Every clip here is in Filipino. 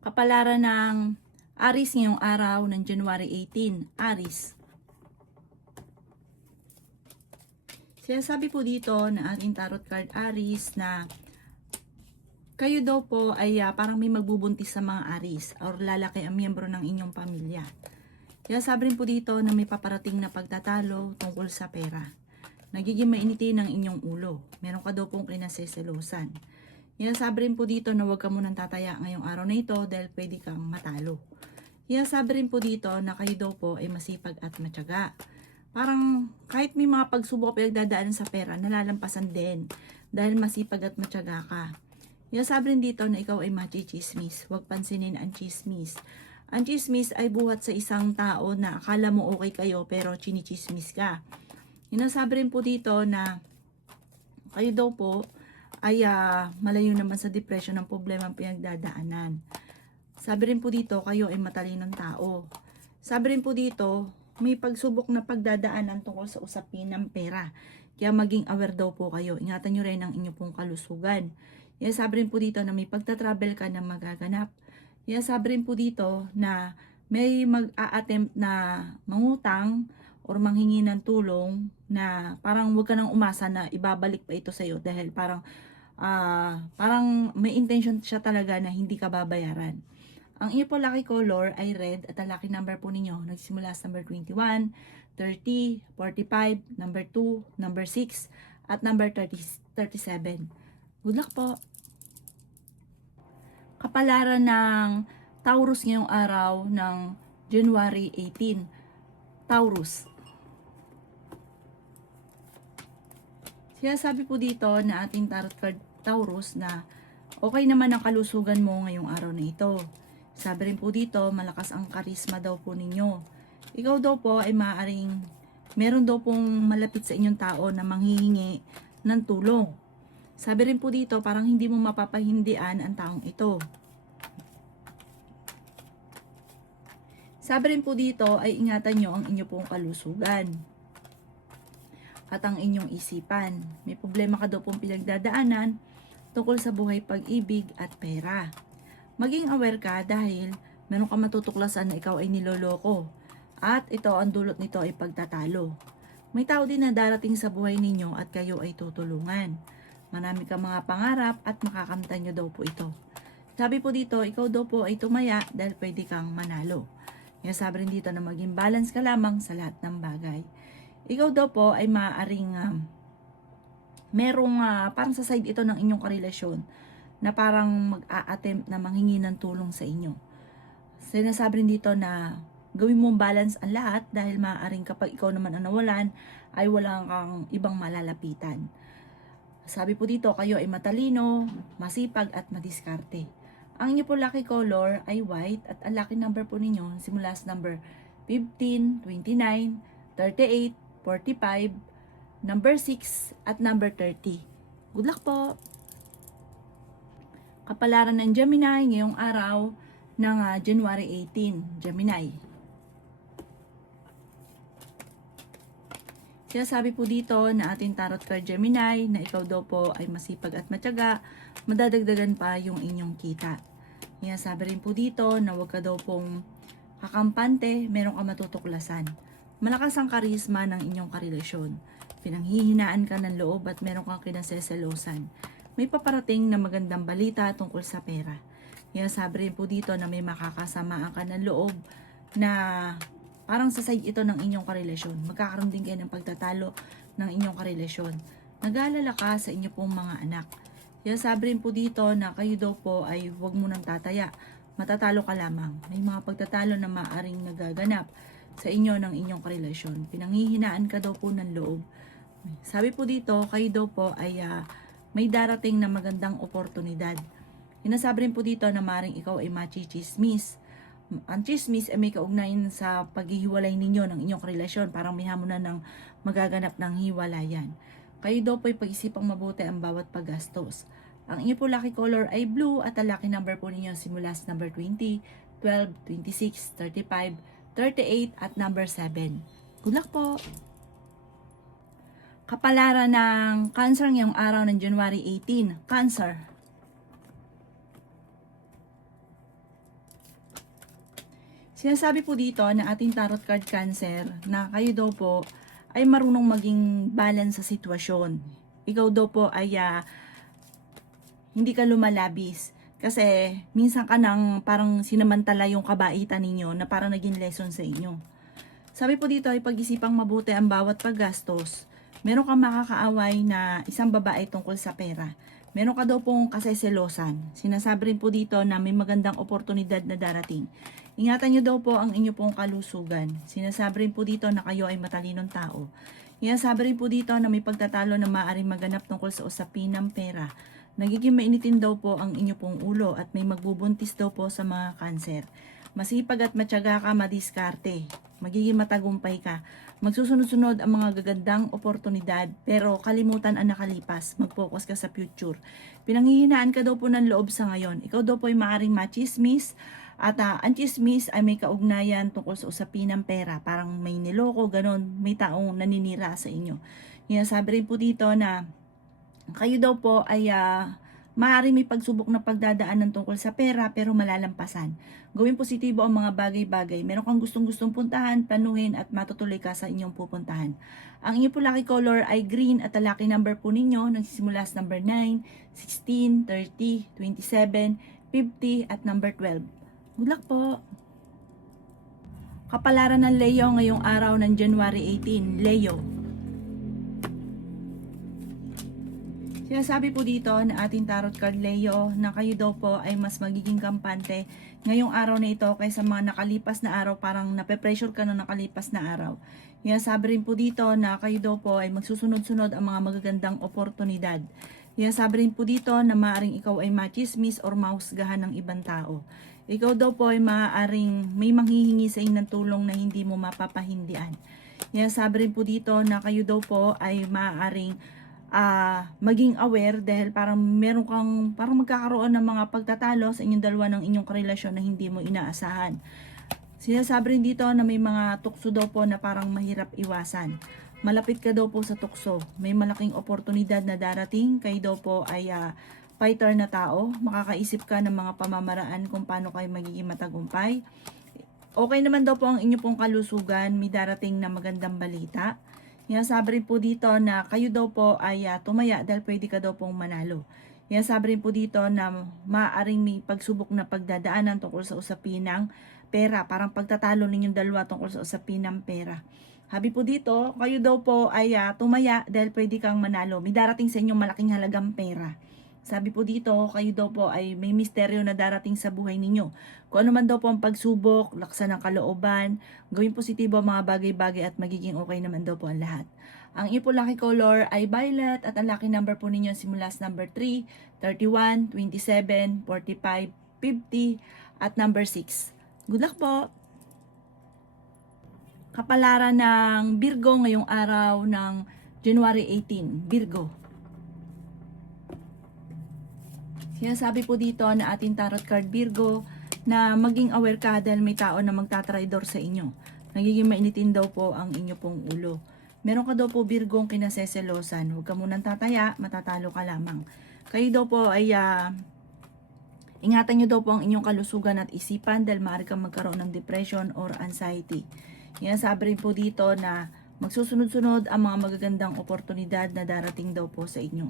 Kapalaran ng Aries ngayong araw ng January 18. Aries. Sinasabi po dito na ating tarot card Aries na kayo daw po ay parang may magbubuntis sa mga Aries or lalaki ang miyembro ng inyong pamilya. Sinasabi rin po dito na may paparating na pagtatalo tungkol sa pera. Nagiging mainitin ang inyong ulo. Meron ka daw pong kinaseselosan. Sinasabi rin po dito na huwag ka munang tataya ngayong araw na ito dahil pwede kang matalo. Sinasabi rin po dito na kayo daw po ay masipag at matyaga. Parang kahit may mga pagsubok pinagdadaanan sa pera, nalalampasan din dahil masipag at matyaga ka. Sinasabi rin dito na ikaw ay machichismis. Huwag pansinin ang chismis. Ang chismis ay buhat sa isang tao na akala mo okay kayo pero chinichismis ka. Sinasabi rin po dito na kayo daw po ay malayo naman sa depression ng problema ang pinagdadaanan. Sabi rin po dito, kayo ay matalinong tao. Sabi rin po dito, may pagsubok na pagdadaanan tungkol sa usapin ng pera. Kaya maging aware daw po kayo. Ingatan nyo rin ang inyong pong kalusugan. Sabi rin po dito na may pagta-travel ka na magaganap. Sabi rin po dito na may mag-a-attempt na mangutang or manghingi ng tulong na parang huwag ka nang umasa na ibabalik pa ito sa'yo dahil parang may intention siya talaga na hindi ka babayaran. Ang inyo po lucky color ay red at ang lucky number po ninyo nagsimula sa number 21, 30, 45, number 2, number 6, at number 37. Good luck po! Kapalaran ng Taurus ngayong araw ng January 18. Taurus. Sinasabi po dito na ating tarot card Taurus na okay naman ang kalusugan mo ngayong araw na ito. Sabi rin po dito, malakas ang karisma daw po ninyo. Ikaw daw po ay maaaring meron daw pong malapit sa inyong tao na manghihingi ng tulong. Sabi rin po dito, parang hindi mo mapapahindian ang taong ito. Sabi rin po dito ay ingatan nyo ang inyo pong kalusugan at ang inyong isipan. May problema ka daw pong pinagdadaanan tungkol sa buhay, pag-ibig at pera. Maging aware ka dahil meron ka matutuklasan na ikaw ay niloloko at ito ang dulot nito ay pagtatalo. May tao din na darating sa buhay ninyo at kayo ay tutulungan. Marami kang mga pangarap at makakamtan nyo daw po ito. Sabi po dito, ikaw daw po ay tumaya dahil pwede kang manalo. Sabi rin dito na maging balance ka lamang sa lahat ng bagay. Ikaw daw po ay maaaring merong parang sa side ito ng inyong karelasyon na parang mag-a-attempt na manghingi ng tulong sa inyo. Sinasabi rin dito na gawin mong balance ang lahat dahil maaaring kapag ikaw naman ang nawalan ay walang kang ibang malalapitan. Sabi po dito, kayo ay matalino, masipag at madiskarte. Ang inyo po lucky color ay white at ang lucky number po ninyo simula sa number 15, 29, 38, 45, number 6 at number 30. Good luck po! Kapalaran ng Gemini ngayong araw ng January 18. Gemini. Sinasabi po dito na ating tarot card Gemini na ikaw daw po ay masipag at matyaga, madadagdagan pa yung inyong kita. Sinasabi rin po dito na huwag ka daw pong kakampante, meron ka matutuklasan. Malakas ang karisma ng inyong karelasyon. Pinanghihinaan ka ng loob at meron kang kinaseselosan. May paparating na magandang balita tungkol sa pera. Sabi rin po dito na may makakasamaan ka ng loob na parang sa side ito ng inyong karelasyon. Magkakaroon din kayo ng pagtatalo ng inyong karelasyon. Nag-aalala ka sa inyo pong mga anak. Sabi rin po dito na kayo daw po ay huwag mo nang tataya. Matatalo ka lamang. May mga pagtatalo na maaaring nagaganap sa inyo ng inyong karelasyon. Pinanghihinaan ka daw po ng loob. Sabi po dito, kayo daw po ay may darating na magandang oportunidad. Sinasabi rin po dito na maaaring ikaw ay machichismis. Ang chismis ay may kaugnayan sa paghihiwalay ninyo ng inyong relasyon. Parang may hamon na ng magaganap ng hiwalayan. Kayo daw po ay pag-isipang mabuti ang bawat paggastos. Ang inyo po lucky color ay blue at ang lucky number po ninyo simula sa number 20, 12, 26, 35, 38 at number 7. Good luck po! Kapalaran ng Cancer ngayong araw ng January 18. Cancer. Sinasabi po dito na ating tarot card Cancer na kayo daw po ay marunong maging balance sa sitwasyon. Ikaw daw po ay hindi ka lumalabis. Kasi minsan ka nang parang sinamantala yung kabaitan ninyo na parang naging lesson sa inyo. Sabi po dito ay pag-isipang mabuti ang bawat paggastos. Meron kang makakaaway na isang babae tungkol sa pera. Meron ka daw pong kaseselosan. Sinasabi rin po dito na may magandang oportunidad na darating. Ingatan nyo daw po ang inyo pong kalusugan. Sinasabi rin po dito na kayo ay matalinong tao. Sinasabi rin po dito na may pagtatalo na maaaring maganap tungkol sa usapin ng pera. Nagiging mainitin daw po ang inyo pong ulo at may magbubuntis daw po sa mga Cancer. Masipag at matyaga ka, madiskarte. Magiging matagumpay ka. Magsusunod-sunod ang mga gagandang oportunidad pero kalimutan ang nakalipas. Mag-focus ka sa future. Pinanghihinaan ka daw po ng loob sa ngayon. Ikaw daw po ay maaaring machismis at ang chismis ay may kaugnayan tungkol sa usapin ng pera. Parang may niloko, ganon. May taong naninira sa inyo. Sabi rin po dito na kayo daw po ay maaaring may pagsubok na pagdadaanan tungkol sa pera pero malalampasan. Gawin positibo ang mga bagay-bagay. Meron kang gustong-gustong puntahan, planuhin at matutuloy ka sa inyong pupuntahan. Ang inyong po lucky color ay green at ang lucky number po ninyo nagsisimula sa number 9, 16, 30, 27, 50 at number 12. Good luck po! Kapalaran ng Leo ngayong araw ng January 18. Leo. Sinasabi po dito na ating tarot card Leo na kayo daw po ay mas magiging kampante ngayong araw na ito kaysa mga nakalipas na araw, parang nape-pressure ka na nakalipas na araw. Sabi rin po dito na kayo daw po ay magsusunod-sunod ang mga magagandang oportunidad. Sabi rin po dito na maaaring ikaw ay machismis or mahusgahan ng ibang tao. Ikaw daw po ay maaaring may manghihingi sa inyo ng tulong na hindi mo mapapahindian. Sabi rin po dito na kayo daw po ay maaaring maging aware dahil parang meron kang parang magkakaroon ng mga pagtatalo sa inyong dalawa ng inyong karelasyon na hindi mo inaasahan. Sinasabi rin dito na may mga tukso daw po na parang mahirap iwasan. Malapit ka daw po sa tukso. May malaking oportunidad na darating. Kayo daw po ay fighter na tao. Makakaisip ka ng mga pamamaraan kung paano kayo magiging matagumpay. Okay naman daw po ang inyong pong kalusugan. May darating na magandang balita. Sabi rin po dito na kayo daw po ay tumaya dahil pwede ka daw pong manalo. Sabi rin po dito na maaaring may pagsubok na pagdadaanan tungkol sa usapin ng pera. Parang pagtatalo ninyong dalawa tungkol sa usapin ng pera. Sabi po dito, kayo daw po ay tumaya dahil pwede kang manalo. May darating sa inyong malaking halagang pera. Sabi po dito, kayo daw po ay may misteryo na darating sa buhay ninyo. Kung ano man daw po ang pagsubok, laksan ng kalooban, gawin positibo ang mga bagay-bagay at magiging okay naman daw po ang lahat. Ang ipo lucky color ay violet at ang lucky number po ninyo simula sa number 3, 31, 27, 45, 50 at number 6. Good luck po! Kapalaran ng Virgo ngayong araw ng January 18. Virgo. Sinasabi po dito na ating tarot card Virgo na maging aware ka dahil may tao na magtatraidor sa inyo. Nagiging mainitin daw po ang inyo pong ulo. Meron ka daw po Virgo ang kinaseselosan. Huwag ka munang tataya, matatalo ka lamang. Kayo daw po ay ingatan nyo daw po ang inyong kalusugan at isipan dahil maaari kang magkaroon ng depression or anxiety. Sabi rin po dito na magsusunod-sunod ang mga magagandang oportunidad na darating daw po sa inyo.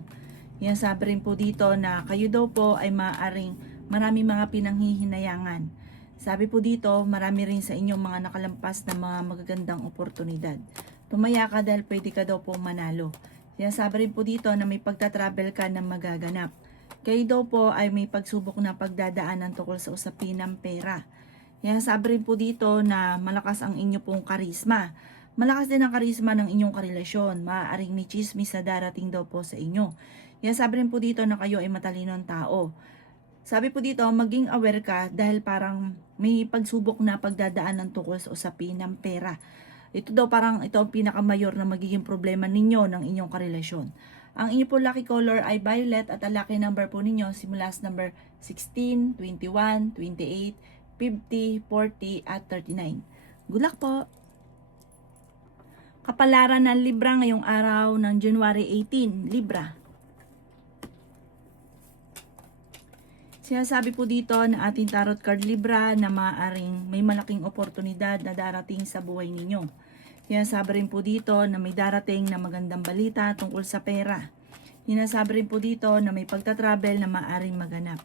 Sabi rin po dito na kayo daw po ay maaaring marami mga pinanghihinayangan. Sabi po dito, marami rin sa inyong mga nakalampas na mga magagandang oportunidad. Tumaya ka dahil pwede ka daw po manalo. Sabi rin po dito na may pagta-travel ka na magaganap. Kayo daw po ay may pagsubok na pagdadaanan tungkol sa usapin ng pera. Sabi rin po dito na malakas ang inyo pong karisma. Malakas din ang karisma ng inyong karelasyon. Maaaring may chismis na darating daw po sa inyo. Sabi rin po dito na kayo ay matalinong tao. Sabi po dito, maging aware ka dahil parang may pagsubok na pagdadaanan tungkol sa usapin ng pera. Ito daw parang ito ang pinakamayor na magiging problema ninyo ng inyong karelasyon. Ang inyo po lucky color ay violet at ang lucky number po ninyo simula sa number 16, 21, 28, 50, 40 at 39. Good luck po! Kapalaran ng Libra ngayong araw ng January 18. Libra. Sinasabi po dito na ating tarot card Libra na maaaring may malaking oportunidad na darating sa buhay ninyo. Sinasabi rin po dito na may darating na magandang balita tungkol sa pera. Sinasabi rin po dito na may pagta-travel na maaaring maganap.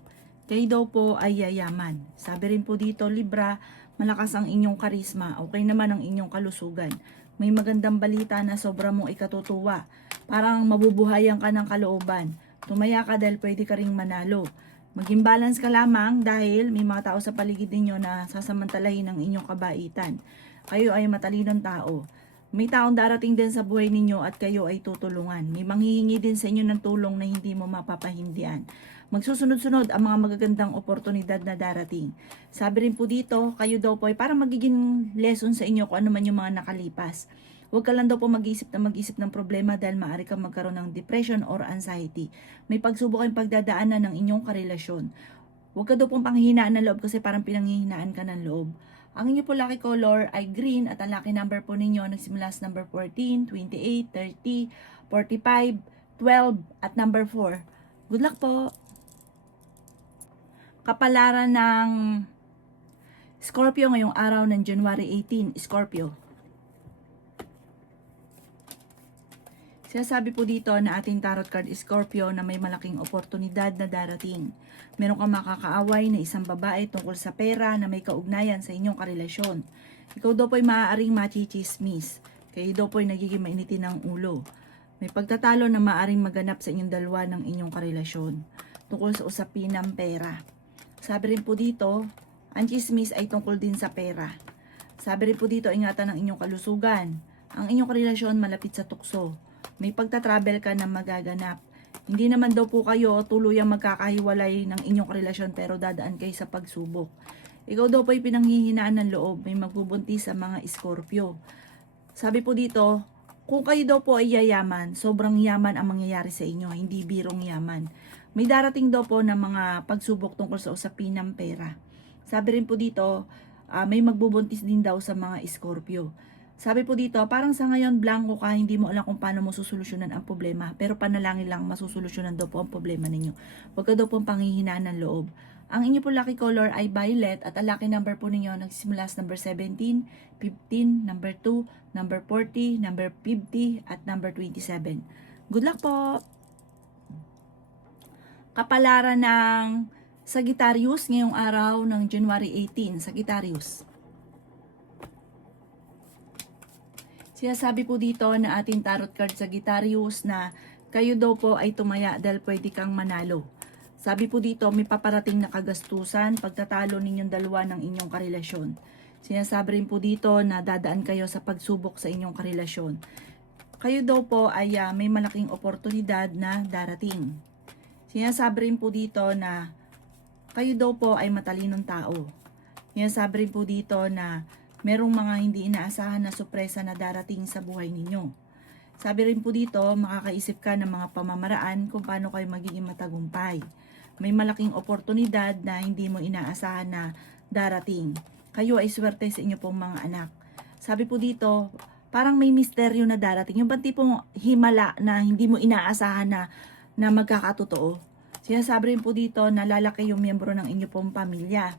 Kayo daw po ay yayaman. Sabi rin po dito Libra, malakas ang inyong karisma, okay naman ang inyong kalusugan. May magandang balita na sobra mong ikatutuwa. Parang mabubuhayan ka ng kalooban. Tumaya ka dahil pwede ka ring manalo. Maging balance ka lamang dahil may mga tao sa paligid ninyo na sasamantalahin ang inyong kabaitan. Kayo ay matalinong tao. May taong darating din sa buhay ninyo at kayo ay tutulungan. May manghihingi din sa inyo ng tulong na hindi mo mapapahindian. Magsusunod-sunod ang mga magagandang oportunidad na darating. Sabi rin po dito, kayo daw po ay parang magiging lesson sa inyo kung ano man yung mga nakalipas. Huwag ka lang daw po mag-isip ng problema dahil maaari kang magkaroon ng depression or anxiety. May pagsubok kayong pagdadaanan ng inyong karelasyon. Huwag ka daw pong panghihinaan ng loob kasi parang pinanghihinaan ka ng loob. Ang inyo po lucky color ay green at ang lucky number po ninyo nagsimula sa number 14, 28, 30, 45, 12 at number 4. Good luck po! Kapalaran ng Scorpio ngayong araw ng January 18, Scorpio. Sinasabi po dito na ating tarot card Scorpio na may malaking oportunidad na darating. Meron kang makakaaway na isang babae tungkol sa pera na may kaugnayan sa inyong karelasyon. Ikaw daw po ay maaaring machichismis. Kayo daw po ay nagiging mainitin ng ulo. May pagtatalo na maaaring maganap sa inyong dalawa ng inyong karelasyon tungkol sa usapin ng pera. Sabi rin po dito, ang chismis ay tungkol din sa pera. Sabi rin po dito, ingatan ng inyong kalusugan. Ang inyong karelasyon malapit sa tukso. May pagta-travel ka na magaganap. Hindi naman daw po kayo tuluyang magkakahiwalay ng inyong relasyon pero dadaan kayo sa pagsubok. Ikaw daw po ay pinanghihinaan ng loob. May magbubuntis sa mga Scorpio. Sabi po dito, kung kayo daw po ay yayaman, sobrang yaman ang mangyayari sa inyo, hindi birong yaman. May darating daw po ng mga pagsubok tungkol sa usapin ng pera. Sabi rin po dito, may magbubuntis din daw sa mga Scorpio. Sabi po dito, parang sa ngayon blanco ka, hindi mo alam kung paano mo susolusyonan ang problema, pero panalangin lang masusolusyonan daw po ang problema ninyo. Huwag ka daw pong panghihinaan ng loob. Ang inyo po lucky color ay violet at ang lucky number po ninyo nagsisimula sa number 17, 15, number 2, number 40, number 50 at number 27. Good luck po! Kapalaran ng Sagittarius ngayong araw ng January 18, Sagittarius. Sinasabi po dito na ating tarot card Sagittarius na kayo daw po ay tumaya dahil pwede kang manalo. Sabi po dito may paparating na kagastusan pagtatalo ninyong dalawa ng inyong karelasyon. Sinasabi rin po dito na dadaan kayo sa pagsubok sa inyong karelasyon. Kayo daw po ay may malaking oportunidad na darating. Sinasabi rin po dito na kayo daw po ay matalinong tao. Sinasabi rin po dito na merong mga hindi inaasahan na sorpresa na darating sa buhay ninyo. Sabi rin po dito, makakaisip ka ng mga pamamaraan kung paano kayo magiging matagumpay. May malaking oportunidad na hindi mo inaasahan na darating. Kayo ay swerte sa inyo pong mga anak. Sabi po dito, parang may misteryo na darating. Yung bang tipong himala na hindi mo inaasahan na magkakatotoo. Sinasabi rin po dito na lalaki yung miyembro ng inyo pong pamilya.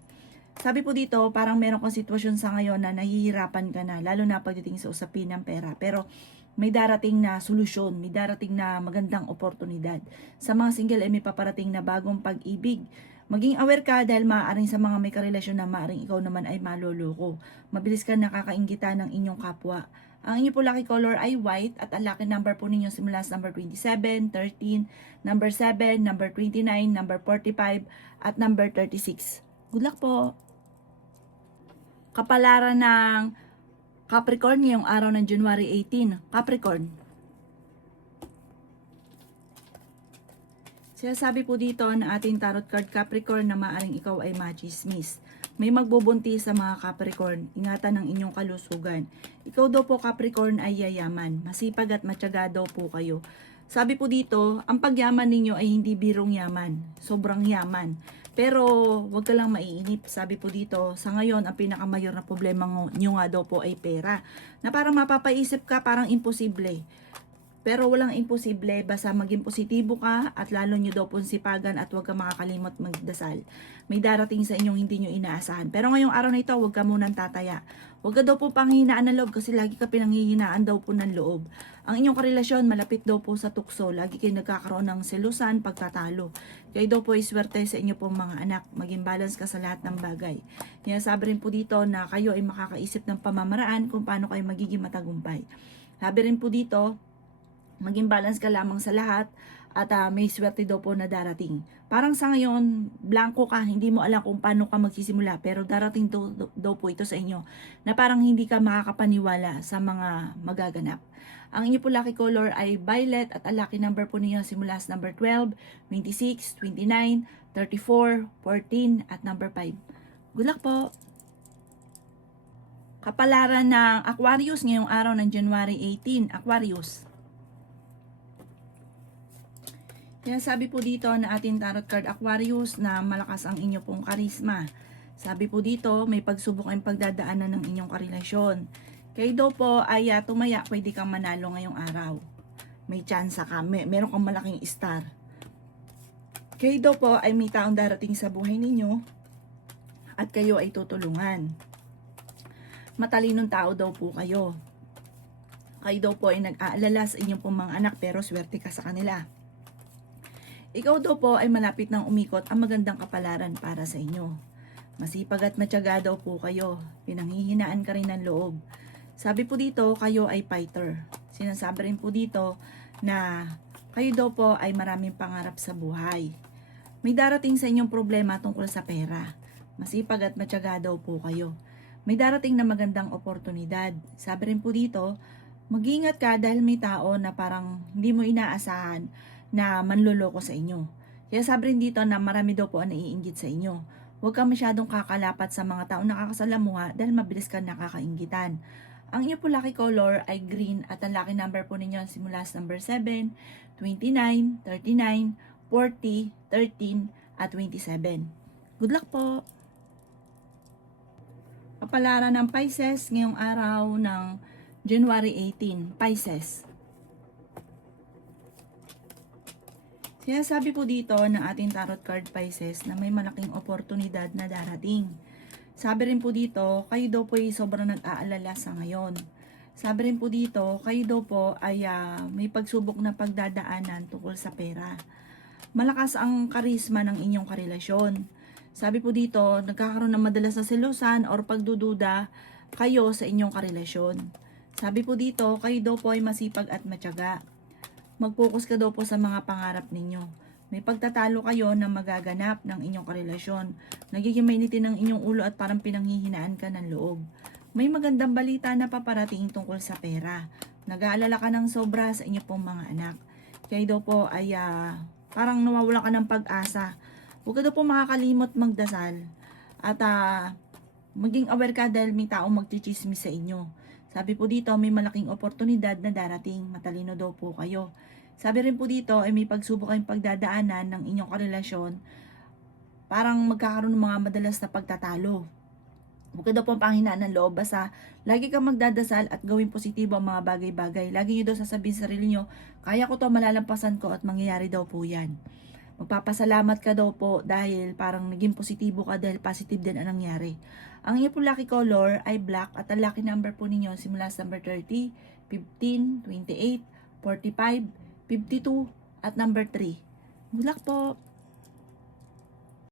Sabi po dito, parang meron kang sitwasyon sa ngayon na nahihirapan ka na, lalo na pagdating sa usapin ng pera. Pero may darating na solusyon, may darating na magandang oportunidad. Sa mga single ay may paparating na bagong pag-ibig. Maging aware ka dahil maaaring sa mga may karelasyon na maaaring ikaw naman ay maloloko. Mabilis ka nakakainggitan ng inyong kapwa. Ang inyo po lucky color ay white at ang lucky number po ninyo simula sa number 27, 13, number 7, number 29, number 45 at number 36. Good luck po! Kapalaran ng Capricorn ngayong araw ng January 18. Capricorn. Sinasabi po dito na ating tarot card Capricorn na maaaring ikaw ay machismis. May magbubuntis sa mga Capricorn. Ingatan ng inyong kalusugan. Ikaw daw po Capricorn ay yayaman. Masipag at matyaga daw po kayo. Sabi po dito, ang pagyaman ninyo ay hindi birong yaman. Sobrang yaman. Pero wag ka lang maiinip. Sabi po dito, sa ngayon ang pinakamayor na problema nyo nga daw po ay pera. Na parang mapapaisip ka parang imposible. Pero walang imposible, basta maging positibo ka at lalo nyo daw pong sipagan at huwag ka makakalimot magdasal. May darating sa inyong hindi nyo inaasahan. Pero ngayong araw na ito, huwag ka munang tataya. Huwag ka daw po panghihinaan ng loob kasi lagi ka pinanghihinaan daw po ng loob. Ang inyong karelasyon malapit daw po sa tukso. Lagi kayo nagkakaroon ng selusan, pagtatalo. Kayo daw po ay swerte sa inyo pong mga anak. Maging balance ka sa lahat ng bagay. Kaya sabi rin po dito na kayo ay makakaisip ng pamamaraan kung paano kayo magiging matagumpay. Sabi rin po dito, maging balance ka lamang sa lahat at may swerte daw po na darating. Parang sa ngayon, blanco ka, hindi mo alam kung paano ka magsisimula, pero darating daw po ito sa inyo na parang hindi ka makakapaniwala sa mga magaganap. Ang inyo po lucky color ay violet at ang lucky number po ninyo simula sa number 12, 26, 29, 34, 14 at number 5. Good luck po! Kapalaran ng Aquarius ngayong araw ng January 18, Aquarius. Kaya sabi po dito na ating tarot card Aquarius na malakas ang inyo pong karisma. Sabi po dito, may pagsubok ang pagdadaanan ng inyong karelasyon. Kayo daw po ay tumaya, pwede kang manalo ngayong araw. May chance ka, meron kang malaking star. Kayo daw po ay may taong darating sa buhay ninyo at kayo ay tutulungan. Matalinong tao daw po kayo. Kayo daw po ay nag-aalala sa inyong pong mga anak pero swerte ka sa kanila. Ikaw daw po ay malapit ng umikot ang magandang kapalaran para sa inyo. Masipag at matyaga daw po kayo. Pinanghihinaan ka rin ng loob. Sabi po dito, kayo ay fighter. Sinasabi rin po dito na kayo daw po ay maraming pangarap sa buhay. May darating sa inyong problema tungkol sa pera. Masipag at matyaga daw po kayo. May darating na magandang oportunidad. Sabi rin po dito, mag-ingat ka dahil may tao na parang hindi mo inaasahan na manloloko sa inyo. Kaya sabi rin dito na marami daw po ang naiinggit sa inyo. Huwag ka masyadong kakalapat sa mga taong nakakasalamuha dahil mabilis ka nakakainggitan. Ang inyo po lucky color ay green at ang lucky number po ninyo simula sa number 7, 29, 39, 40, 13 at 27. Good luck po! Kapalaran ng Pisces ngayong araw ng January 18, Pisces. Kaya sabi po dito ng ating tarot card Pisces na may malaking oportunidad na darating. Sabi rin po dito, kayo daw po ay sobrang nag-aalala sa ngayon. Sabi rin po dito, kayo daw po ay may pagsubok na pagdadaanan tungkol sa pera. Malakas ang karisma ng inyong karelasyon. Sabi po dito, nagkakaroon ng madalas na selusan or pagdududa kayo sa inyong karelasyon. Sabi po dito, kayo daw po ay masipag at matyaga. Mag-focus ka daw po sa mga pangarap ninyo. May pagtatalo kayo na magaganap ng inyong karelasyon. Nagiging mainitin ng inyong ulo at parang pinanghihinaan ka ng loob. May magandang balita na paparating tungkol sa pera. Nag-aalala ka ng sobra sa inyong pong mga anak. Kayo daw po ay parang nawawala ka ng pag-asa. Huwag ka daw po makakalimot magdasal. At maging aware ka dahil may taong magchichismis sa inyo. Sabi po dito, may malaking oportunidad na darating. Matalino daw po kayo. Sabi rin po dito, ay may pagsubok kayong pagdadaanan ng inyong karelasyon. Parang magkakaroon ng mga madalas na pagtatalo. Huwag ka daw po panghinaan ng loob. Basta, lagi kang magdadasal at gawing positibo ang mga bagay-bagay. Lagi nyo daw sasabihin sa sarili nyo, kaya ko to, malalampasan ko at mangyayari daw po yan. Magpapasalamat ka daw po dahil parang naging positibo ka dahil positive din ang nangyari. Ang inyo po lucky color ay black at ang lucky number po ninyo simula sa number 30, 15, 28, 45, 52 at number 3. Good luck po!